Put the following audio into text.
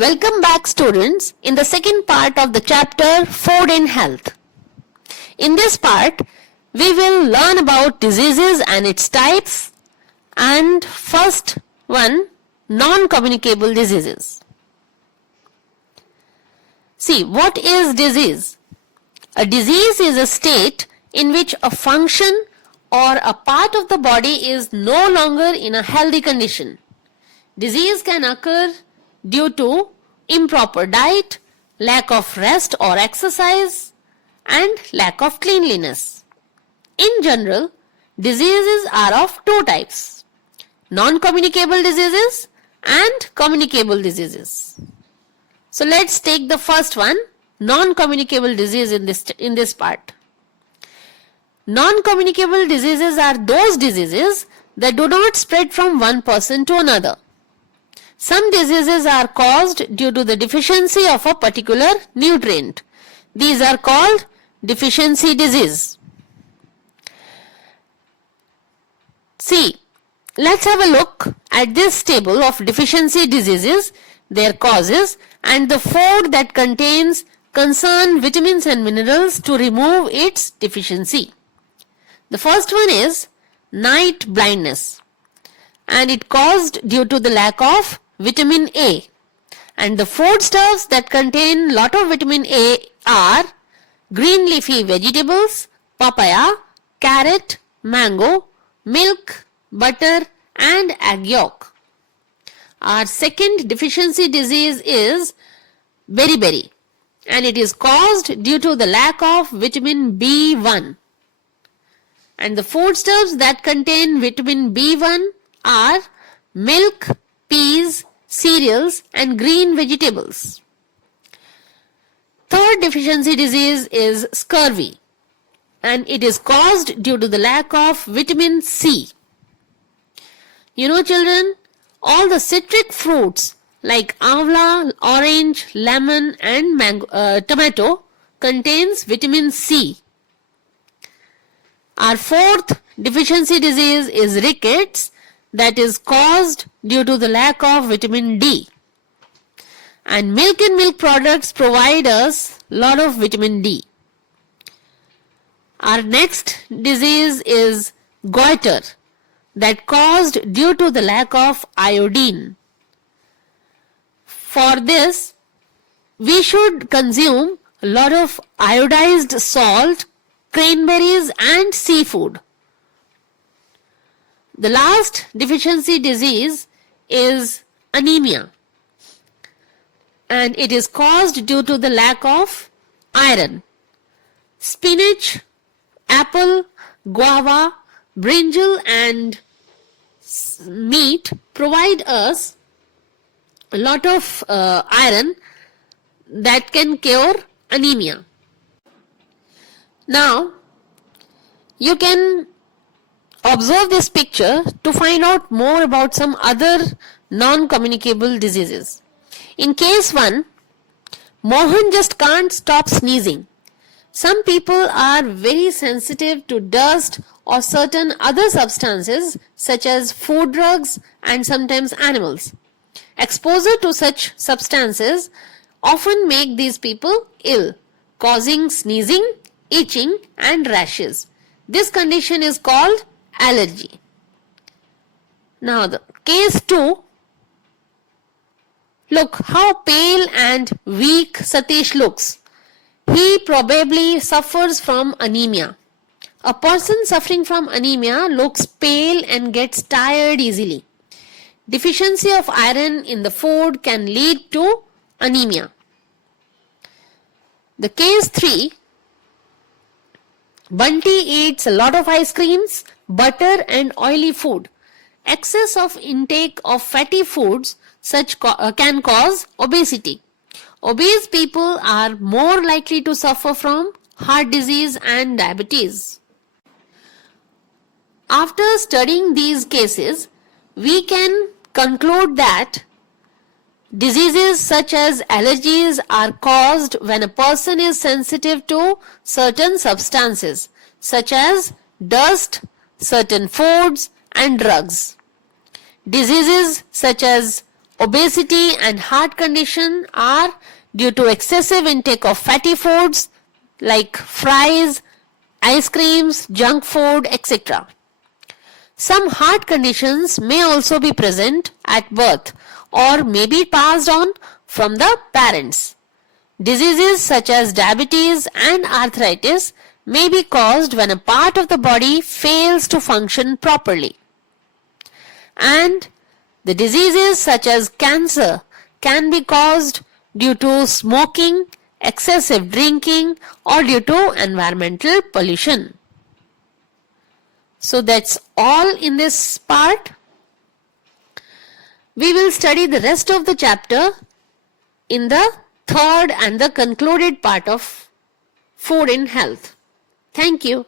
Welcome back, students, in the second part of the chapter Food and Health. In this part, we will learn about diseases and its types, and first one, non-communicable diseases. See, what is disease? A disease is a state in which a function or a part of the body is no longer in a healthy condition. Disease can occur due to improper diet, lack of rest or exercise, and lack of cleanliness. In general, diseases are of two types: non-communicable diseases and communicable diseases. So let's take the first one, non-communicable disease in this part. Non-communicable diseases are those diseases that do not spread from one person to another. Some diseases are caused due to the deficiency of a particular nutrient. These are called deficiency disease. See, let's have a look at this table of deficiency diseases, their causes, and the food that contains concerned vitamins and minerals to remove its deficiency. The first one is night blindness, and it caused due to the lack of vitamin A. And the foodstuffs that contain lot of vitamin A are green leafy vegetables, papaya, carrot, mango, milk, butter, and egg yolk. Our second deficiency disease is beriberi, and it is caused due to the lack of vitamin B1. And the foodstuffs that contain vitamin B1 are milk, peas, cereals, and green vegetables. Third deficiency disease is scurvy, and it is caused due to the lack of vitamin C. You know, children, all the citric fruits like amla, orange, lemon, and tomato contains vitamin C. Our fourth deficiency disease is rickets, that is caused due to the lack of vitamin D. And milk and milk products provide us a lot of vitamin D. Our next disease is goiter, that caused due to the lack of iodine. For this, we should consume a lot of iodized salt, cranberries, and seafood. The last deficiency disease is anemia, and it is caused due to the lack of iron. Spinach, apple, guava, brinjal, and meat provide us a lot of iron that can cure anemia. Now, you can observe this picture to find out more about some other non-communicable diseases. In case 1, Mohan just can't stop sneezing. Some people are very sensitive to dust or certain other substances such as food, drugs, and sometimes animals. Exposure to such substances often make these people ill, causing sneezing, itching, and rashes. This condition is called allergy. Now the case 2, look how pale and weak Satish looks. He probably suffers from anemia. A person suffering from anemia looks pale and gets tired easily. Deficiency of iron in the food can lead to anemia. The case 3, Bunty eats a lot of ice creams, butter, and oily food. Excess of intake of fatty foods can cause obesity. Obese people are more likely to suffer from heart disease and diabetes. After studying these cases, we can conclude that diseases such as allergies are caused when a person is sensitive to certain substances such as dust, certain foods, and drugs. Diseases such as obesity and heart condition are due to excessive intake of fatty foods like fries, ice creams, junk food, etc. Some heart conditions may also be present at birth or may be passed on from the parents. Diseases such as diabetes and arthritis may be caused when a part of the body fails to function properly. And the diseases such as cancer can be caused due to smoking, excessive drinking, or due to environmental pollution. So that's all in this part. We will study the rest of the chapter in the third and the concluded part of Food in Health. Thank you.